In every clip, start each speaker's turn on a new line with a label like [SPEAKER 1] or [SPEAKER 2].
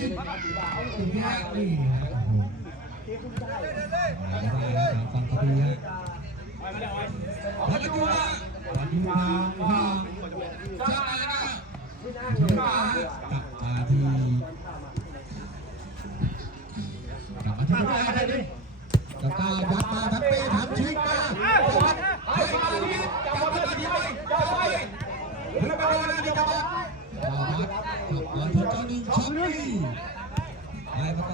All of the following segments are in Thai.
[SPEAKER 1] ยากนี่ฟังคดีฮะพันธุระพันธุระว่าชนะนะกลับมาที่กลับมาที่ได้ได้ดิกลับมาวัดมาทั้งเป้ทั้งชิงมาวัดให้มาที่กลับมาที่ไปกลับไปเพื่อมาดูนะกลับมาวัดกลับมาชน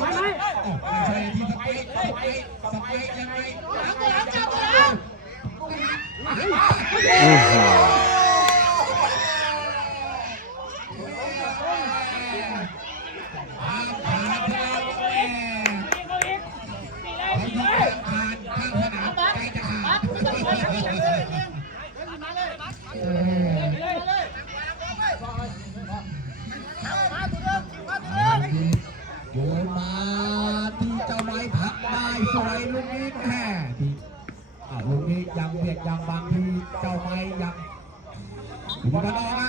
[SPEAKER 1] ไม่ไม่
[SPEAKER 2] ไม่
[SPEAKER 1] ใช่ที่สไปสไปสไปยังไงหลังหลังจับหลัง Bora lá,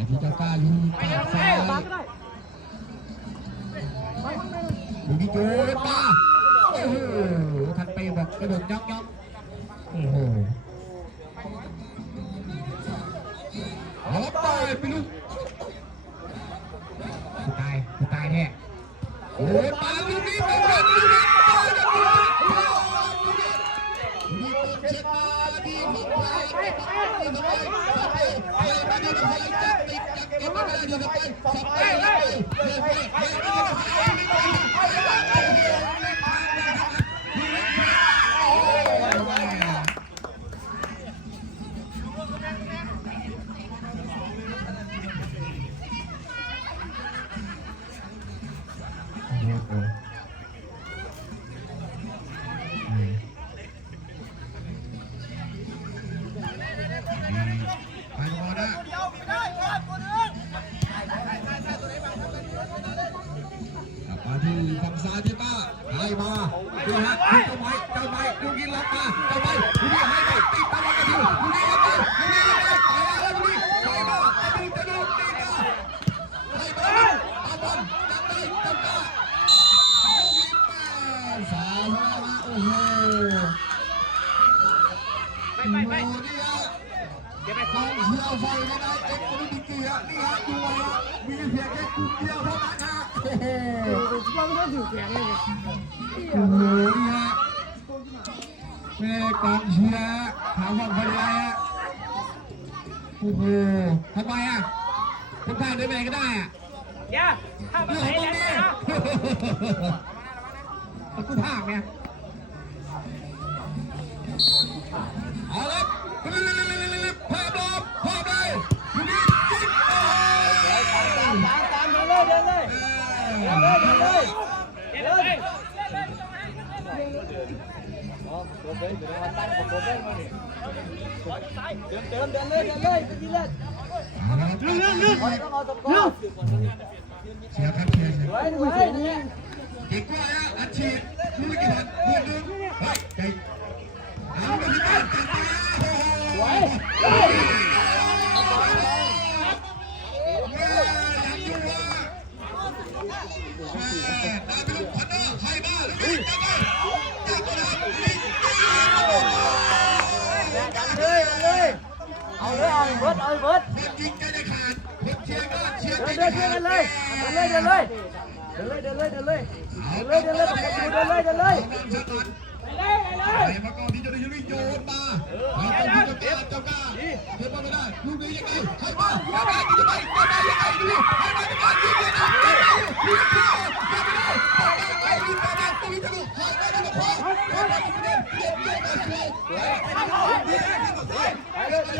[SPEAKER 1] อ้พีกาก้ายิงปากซายบุกิโกป้าโอ้โหทันเปบอกกระโด
[SPEAKER 2] ดยั
[SPEAKER 1] กยักโอ้โหเอาไปไปลูกตายตายแน่โอ้ยปาลูกนี้ไปเลย ยกไปสับไปเลยไปไปไป ได้ไหมก็ได้อะอย่า
[SPEAKER 3] ถ้า
[SPEAKER 1] มันเรื่อง
[SPEAKER 2] ไหล
[SPEAKER 1] ของมึง
[SPEAKER 2] แรง
[SPEAKER 1] เนี่ย
[SPEAKER 2] นะ
[SPEAKER 1] กูผ่านเนี่ยเอาละเพิ่มลมเพิ่มเลยอยู่นี่จิ๊บโอ้ย
[SPEAKER 3] ตามตามเดินเลยเดินเลย
[SPEAKER 2] เดี๋ยวเลยเดี๋ยวเลย
[SPEAKER 3] เดินเดินเดินเลยเดินเลยไปยิงเลย
[SPEAKER 1] เร็วเร็วเร็
[SPEAKER 3] วเร็ว
[SPEAKER 1] เสียครับเชียร์
[SPEAKER 3] เสีย
[SPEAKER 1] อีกกว่าแล้วอัดฉีดลูกกี่คนลูกนึงเฮ้ยใจเอาไปที่บ้านจัด
[SPEAKER 3] ไป
[SPEAKER 1] โอ้
[SPEAKER 3] ยเอาเลยเอาเบิร์ดเอาเบิร์ด
[SPEAKER 1] กิ๊กจด้ขาดนเชียร์ก็เชียร์
[SPEAKER 3] เดินเดินเดินเลยเดินเลยเดินเลยเดินเลยเดินเลยเดินเลยเดินเลยเดินเลยประตูเดินเลย
[SPEAKER 1] เดินเลยไปประกอบที่จะได้ยุริโยนมาแล้วก็ที่จะกล้าจะกล้าเธอมาไม่ได้ลูกนี้ยังไงให้มาให้มาที่จะไปให้มายังไงดูให้มาที่มารยิงเลยนะให้มาลูกนี้ยังไม่ได้ต่อได้ไปยิ
[SPEAKER 3] งไป
[SPEAKER 1] ได้ตีทะลุให้มาที่จะคว้าให้มาที่จะเด็ดเดี่ย
[SPEAKER 2] วมาช่วย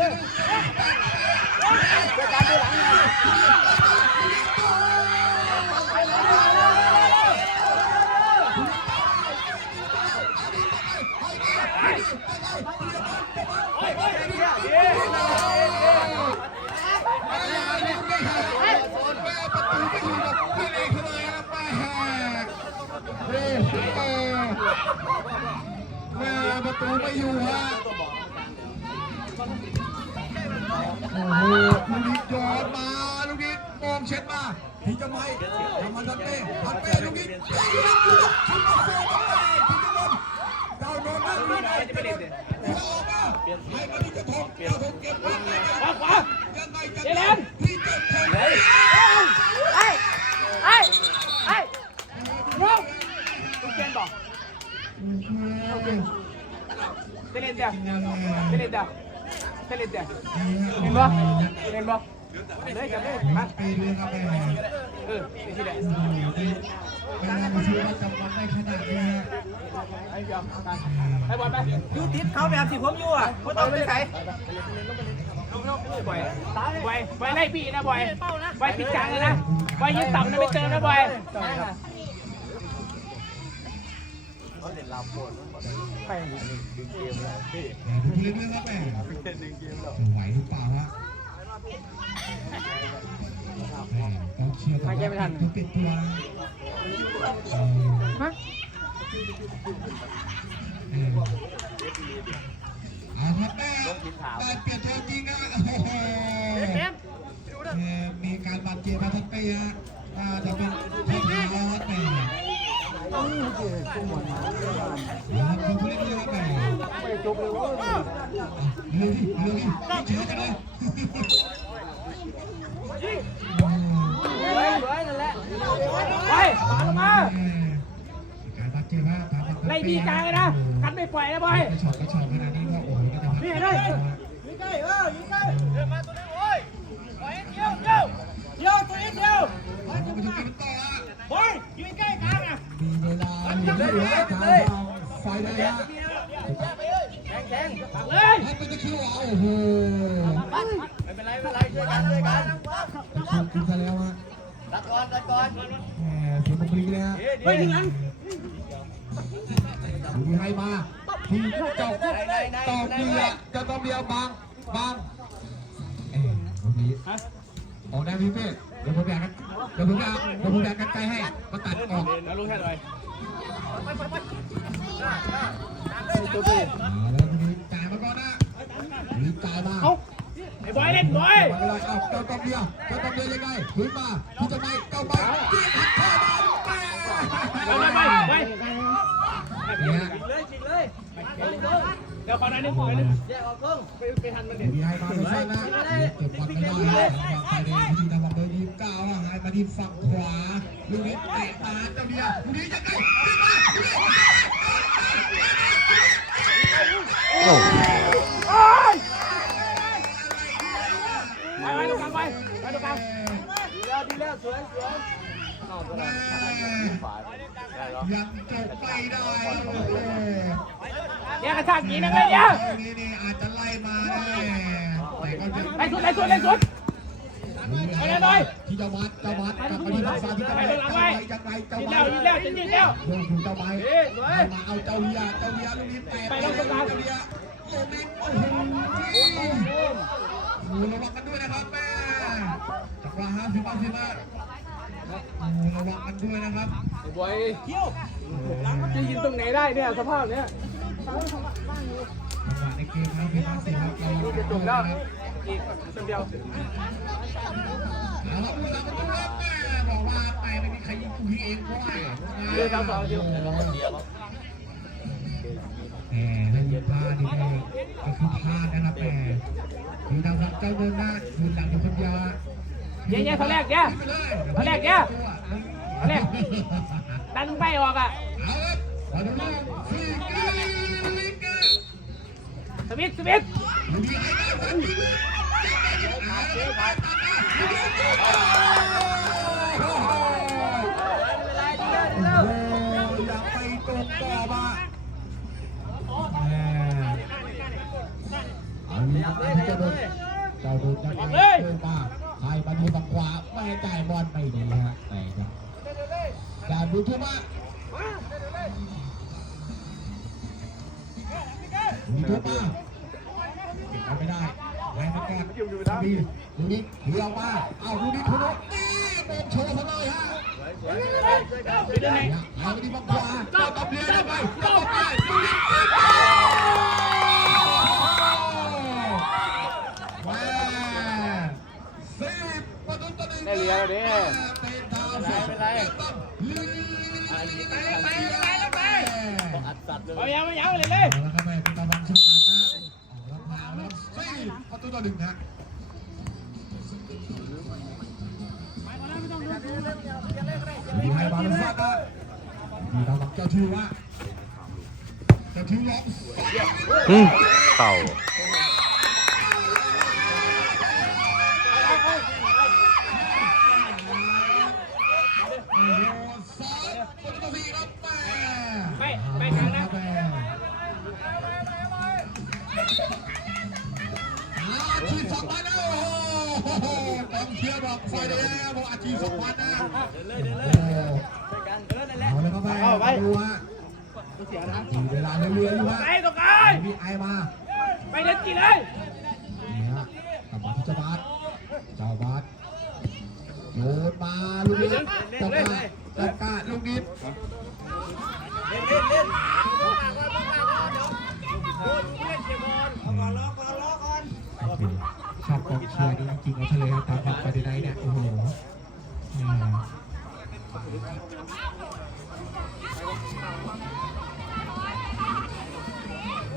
[SPEAKER 2] เลินเดียเห็นบ่เห็นบ่เลยจับเลยฮะ
[SPEAKER 1] ปีเดือนครับแม่
[SPEAKER 2] เออนี่ที่แหละ
[SPEAKER 1] เวลามาซื้อประจำวันได้ขนาดนี้
[SPEAKER 2] ไอ้ยอมไปบอลไป
[SPEAKER 3] ยูติดเขาแบบที่ผมอยู่อะไม่ต้องไปใส่
[SPEAKER 2] บ่อยบ่อยบ่อยไล่ปีนะบ่อยบ่อยปิดจังเลยนะบ่อยยืนต่ำนะไม่เติมนะบ่อย
[SPEAKER 1] แต่ดูเรื่องๆครับแม่จะไหวหรือเปล่าฮะแม่กองเชียร์ต้องปิดตัว
[SPEAKER 3] ฮะ
[SPEAKER 1] เอาครับแม่แต่เปลี่ยนตัวจริงนะโอ้โหมีการบาดเจ็บมาทั้งปีฮะน่าจะเป็นที่เท้าแต่ ไล่ดีกละไปเลยนะ กัด
[SPEAKER 3] ไม่ปล่อยนะ
[SPEAKER 1] บอยกระชอกกระ
[SPEAKER 3] ชอกขนาดนี้
[SPEAKER 2] ก็โอ้ยละ
[SPEAKER 1] ครับนี่เลยยิง
[SPEAKER 2] ใกล้เออยิงใกล้เดินมาตัวนี้โอ้ยปล่อย
[SPEAKER 1] เดียวเดียวเดียวตัวนี้เดียวบอยยิงใก
[SPEAKER 3] ล้ ได้ยิงใกล้เออยิงใกล้
[SPEAKER 1] เลยฮะ
[SPEAKER 2] แข่ง
[SPEAKER 3] เลย
[SPEAKER 1] ให้เป็นตะคิวโอ้โห
[SPEAKER 2] ไม่เป็นไรไม่เป็นไรช่วยกันช่วยกัน
[SPEAKER 1] ตะคิวกินซะแล้วฮะ
[SPEAKER 2] ตัดก่อนตัดก่อน
[SPEAKER 1] แหมเสียงบุคลิกเลยฮะ
[SPEAKER 3] เฮ้ยถึงหลัง
[SPEAKER 1] ดูดีให้มาทีเจ้าตองเบียร์เจ้าตองเบียร์บางบางเอ้ยตรงนี้ออกได้พี่เป้เดี๋ยวผมแบ่งกันเดี๋ยวผมแบ่งเดี๋ยวผมแบ่งกันไกลให้มาตัดออก
[SPEAKER 2] แล้วลูกแค่หน่อย
[SPEAKER 1] จ่ายมาก่อนนะหรือจ่ายมา
[SPEAKER 3] เอ้าไอ้บอยเล่นบอย
[SPEAKER 1] ไม่เป็นไรเอาเจ้าตองเบียร์เก้าตองเบียร์ยังไงขึ้นมาที่จะไปเก้าไปที่หักเข้ามาแม่
[SPEAKER 3] ไปไปไป
[SPEAKER 1] เนี่ย
[SPEAKER 2] เดี๋
[SPEAKER 3] ยวขอหน่อยนึงขอหน่อยนึง
[SPEAKER 2] แยกออกครึ่ง
[SPEAKER 3] ไปไปทันมันเดี๋ยว
[SPEAKER 1] ดีให้มาไม่ใช่นะเก็บบอลไม่ได้นะไปในพิธีทำบอลเบอร์ยี่สิบเก้านะให้มาที่ฝั่งขวาลูกนี้เตะตาเจ้าเบียร์ลูกนี้ยังไงขึ้นมา
[SPEAKER 4] โอ้
[SPEAKER 3] โอ้ยไปไปตรงกลางไปไปตรงกลาง
[SPEAKER 2] ดีแล้วดีแล้วสวยสวยนอกตัวนั้นฝ่ายได้หรอ
[SPEAKER 1] ยังจบไม่ได้
[SPEAKER 3] เดี๋ยวกระชากกีนังเลยเดี๋ยว
[SPEAKER 1] นี่นี่อาจจะไล่มาแต่ก็จะ
[SPEAKER 3] ไล่สุดไล่สุดไล่สุดไปเลยหน่อย
[SPEAKER 1] ที่เจ้าบัสเจ้าบัสกลับมาที่ฝั่งซ้ายที่เจ้า
[SPEAKER 3] ไป
[SPEAKER 1] บัส
[SPEAKER 3] ตรงหลัง
[SPEAKER 1] เจ้า
[SPEAKER 3] ไป
[SPEAKER 1] ไปยังไงเจ้า
[SPEAKER 3] ยิง
[SPEAKER 1] บั
[SPEAKER 3] แล้ว
[SPEAKER 1] ส
[SPEAKER 3] ยิงแล้วจะยิงแล้ว
[SPEAKER 1] โดนถูกเจ้าไปมาเอาเจ้าเฮียเจ้าเฮียลูกนี้แตะ
[SPEAKER 3] ไปแล้วตรงกลาง
[SPEAKER 1] เจ้าเฮียลูกนี้โอ้โหโอ้โหระวังกันด้วยนะครับแม่จังหวะห้าสิบห้าสิบห้าระวังกันด้วยนะครับ
[SPEAKER 2] บอยเที่ยว
[SPEAKER 3] จะยิงตรงไหนได้เนี่ยสภาพเนี้ย
[SPEAKER 1] จังหวะในเกมห้าสิบห้าสิบครับเรา
[SPEAKER 3] จะจบแล้วอีกคนเดียว
[SPEAKER 1] เอาละผู้สาประตูครับแม่บอกว่าแต่ไม่มีใครยิงกูเองก็ได้
[SPEAKER 3] เรือดาสองเดียว
[SPEAKER 1] แหมเล่นพลาดนี่ก็ก็คือพลาดนะครับแหมดูทางฝั่งเจ้าเดินหน้าดูหลังอยู่คนเดียว
[SPEAKER 3] เย้เย้เขาแรกเย้
[SPEAKER 1] เลย
[SPEAKER 3] เอาแรกเนี่ยเอาแรกดันไปออกอะ
[SPEAKER 1] เอาครับมาดูลูกฟรีกาลิกา
[SPEAKER 3] สวิตสวิตช์
[SPEAKER 1] ดูดีไอ้หน้าฝั่งนี้เล่
[SPEAKER 2] นไรดีแล้วดี
[SPEAKER 1] โอ้
[SPEAKER 2] แล้ว
[SPEAKER 1] โหอย่าไปตรงต่อมาแหมเอาละครับที่จะโดนเจ้าโดนยังไงโดนมาใครมาดูฝั่งขวาไม่ให้จ่ายบอลไม่ดีฮะแต่ครับจาดูทุมาดูทุมาเก็บไม่ได้แรงมาก่อนดีดูนี้ถือออกมาเอาดูนี้ทุนุนี่เป็นโชว์ซะเลยฮะ
[SPEAKER 2] สวยช่วยกันช่วยกัน
[SPEAKER 3] ไปได้ไหน
[SPEAKER 1] เอาไปที่ฝั่งขวาเจ้าตบเลี้ยงไปเจ้าตบไปดูนี้แม่สิบประตูต่อหนึ่ง
[SPEAKER 2] ได้เลี้ยงแล้วดิ
[SPEAKER 1] เป็นทางสอง
[SPEAKER 2] ไม่เป็นไร สัตว์เลย
[SPEAKER 3] เอายาวเอายาวเลยเลย
[SPEAKER 1] เอาละครับแม่เป็นตะวันชนะนะออกแล้วพาแล้วสี่ประตูต่อหนึ่งนะดีให้บาลซาดาดีตามหลังเจ้าทิวว่าเจ้าทิวล็อก
[SPEAKER 4] อืมเข่า
[SPEAKER 1] เดิน
[SPEAKER 2] เลยเดินเลย
[SPEAKER 1] โอ้
[SPEAKER 2] ช่วกันเดินนั่นแหละ
[SPEAKER 1] เอาเลยครับแม่ดูฮะมีเวลาเรื่อยๆอยู่ฮะ
[SPEAKER 3] ไปตรงกลาง
[SPEAKER 1] มีไอมา
[SPEAKER 3] ไปเด็ดกี่เลย
[SPEAKER 1] นี่ฮะกลับมาที่เจ้าบาสเจ้าบาสโยนมาลูกนี้ตบมาตบกาลูกนี้
[SPEAKER 2] เล่นเล่นเล่น
[SPEAKER 1] ชอบกองเชียร์นี่จริงๆเขาเลยครับตามแบบไปได้เนี่ยโอ้โห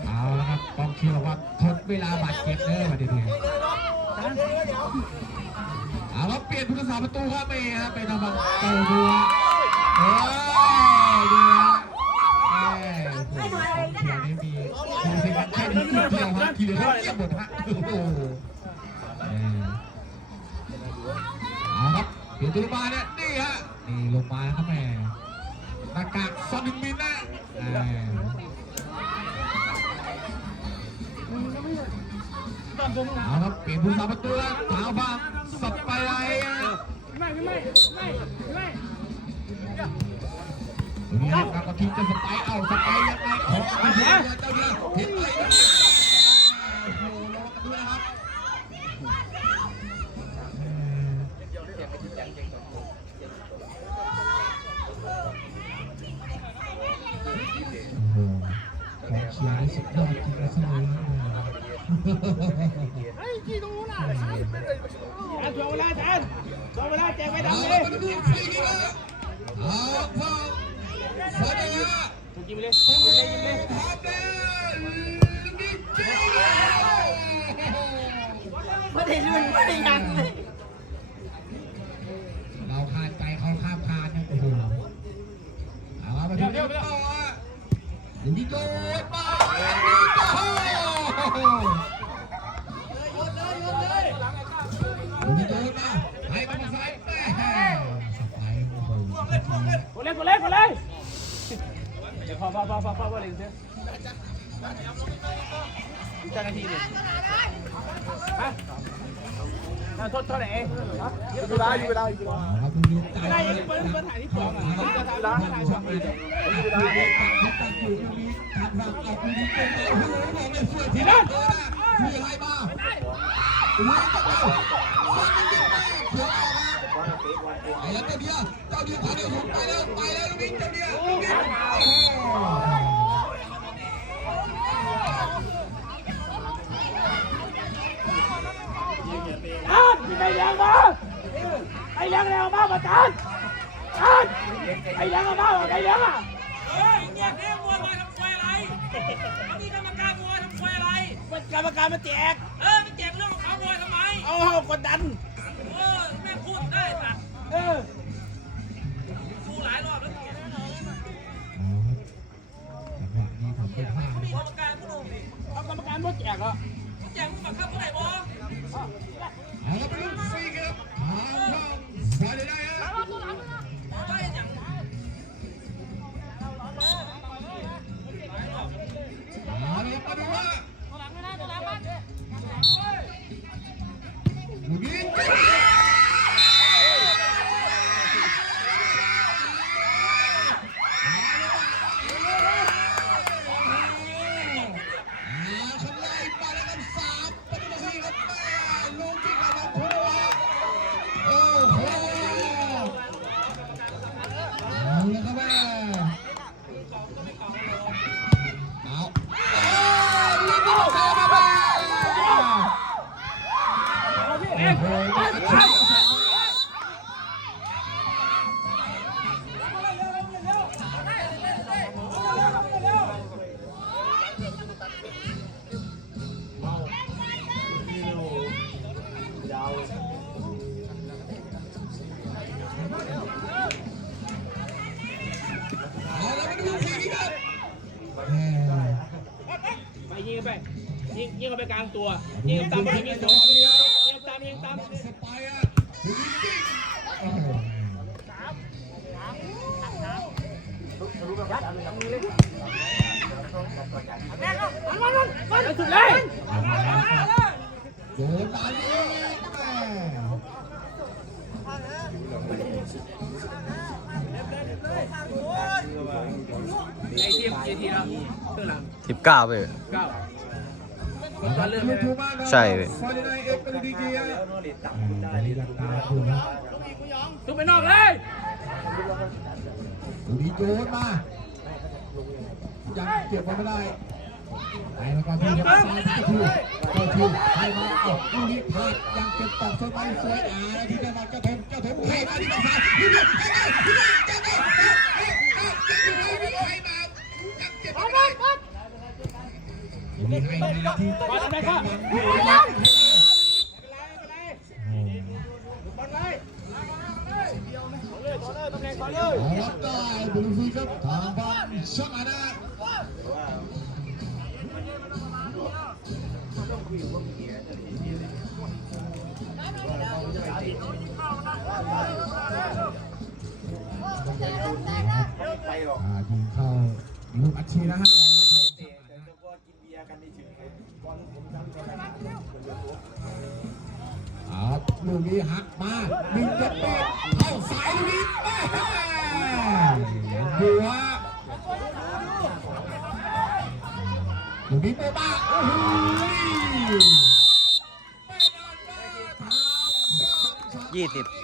[SPEAKER 1] เอาละครับกองเชียร์ว่าทดเวลาบาดเจ็บเด้อมาดีๆเอาครับเปลี่ยนผู้รักษาประตูครับไปฮะไปทางฝั่งเจ้าดัวเฮ้ยดีฮะเอ้ยโอ้โหกองเชียร์นี่มีดูสิครับแค่นี้จุดเดียวฮะทีเหลือเรียบหมดฮะโอ้โหเออเอาครับเปลี่ยนตัวลงมาเนี่ยนี่ฮะ ลงมาครับแม่หน้ากากซอนิกมินนะเอาครับเปลี่ยนผู้สาประตูแล้วเท้าบ้างสับไปไอ้
[SPEAKER 2] ไม่ไม่ไม่ไม่
[SPEAKER 1] นี่ครับกระทิงจะสไปเอาสไปยังไงของกระทิงเจ้าเยอะทิ้งไปโอ้โหลงกับเพื่อนครั
[SPEAKER 2] บ วงเวลาจานช่วงเวลาแจกไป
[SPEAKER 1] เอา
[SPEAKER 2] ดำเล
[SPEAKER 1] ละ
[SPEAKER 2] ย
[SPEAKER 1] มาดูฟรีนี่ละเอาฟังฟาเดีย
[SPEAKER 2] ยิงไปเลยยิงเลยยิงเลย
[SPEAKER 1] พร้อมแล้วนี่เจ้า
[SPEAKER 3] ไม่ได้ลุ้นไม่ได้ยังเลย
[SPEAKER 1] เราคาดใจเขาข้ามคานนะโอ้โหเอาละมาดูเดี๋ยวต่อดูดิโดดมาโอ้
[SPEAKER 2] กดเลยกดเลยกดเลยพอพอพอพอพอพอเลยเถอะเจ้าหน้าที่ดิฮะโทษโทษไหนเองอยู่เวลาอยู่เวลาอยู่เวลา
[SPEAKER 1] ครับดูดิตาย
[SPEAKER 2] ได้ยังเปิดเปิดถ่ายที่สองอะ
[SPEAKER 1] ค
[SPEAKER 2] จะ
[SPEAKER 1] รับ
[SPEAKER 2] ทำร้านถ่ายช่องนี้
[SPEAKER 1] เวลาเด็กที่ตั้งอยู่ตรงนี้ทางเราเอาปืนยิงเป็นโอ้โหบอกเวยทีนั้นมีอะไรมาลุยกันเอางกันยิงไป เขียวออกมาไอ้เจ้าเดียวเจ้าเดียวพาเดียวหยุดไปแล้วไปแล้วลุยเจ้าเดียวลุยโอ้โห
[SPEAKER 2] อะไอ้แรงมาไอ้แรงแรงมาประจานอะไอ้แรงมาไอ้แรงอะ
[SPEAKER 5] เฮ้ยเนี่ยเทมัวมาทำควยอะไรเขามีกรรมการมัวทำควยอะไร
[SPEAKER 2] กรรมการมาแจก
[SPEAKER 5] เออไปแจกเรื่องของเขามัวทำไม
[SPEAKER 2] เอากดดัน
[SPEAKER 5] ฟูหลายรอบแล้วเนี่ย
[SPEAKER 1] จังหวะนี้ผมไม่พลาด
[SPEAKER 5] มีกรรมการผู้ดูดิ
[SPEAKER 2] เอากรรมการมาแจกอะ
[SPEAKER 5] ผู้แจกมึงบังคับผู้ใดบ่
[SPEAKER 1] เอาละเป็นฟรีครับ
[SPEAKER 5] ยิง
[SPEAKER 2] ยิงไปกลางตัวยิงตามยิงตามยิงตามยิงตาม
[SPEAKER 1] สไปร์อะดูดิโอ้โห
[SPEAKER 2] สุดเลย
[SPEAKER 1] โดนบาลีแม่
[SPEAKER 2] ไอ้ทีมกี่ทีแล้วครึ่งหลัง
[SPEAKER 4] สิบเก้าไป
[SPEAKER 2] เก้า
[SPEAKER 1] มาเริ่มเลย
[SPEAKER 4] ใช่เว้ย
[SPEAKER 1] ฟอร์ดินายเอฟเป็นดีเกียร์อันนี้รา คาดูนะ
[SPEAKER 2] ทุบไปนอกเลย
[SPEAKER 1] ดูดีโยนมายังเก็บไว้ไม่ได้ไอ้แล้วก็ทีครับซ้ายก็คือก็คือให้มาเอ้าดูดีพลาดยังเก็บตกสบายสวยอ่าแล้วที่ได้มาเจ้าทงเจ้าทงให้มาที่กระสายดูดิให้มาดูดิเจ้าทงเอ้าเอ้าเอ้า
[SPEAKER 2] รั
[SPEAKER 1] บได้บุรีฟีครับทางบ้านช่างอาณาอ่ายิงเข้าลูกอัดฉีนะฮะ
[SPEAKER 6] นี้
[SPEAKER 1] หักมาหนึ่งเจ็ดแปดเข้าสายลูกนี้แม่ยังอยู่ฮะลูกนี้ไปบ้าโอ้โหไม่นา
[SPEAKER 4] ยี่สิบ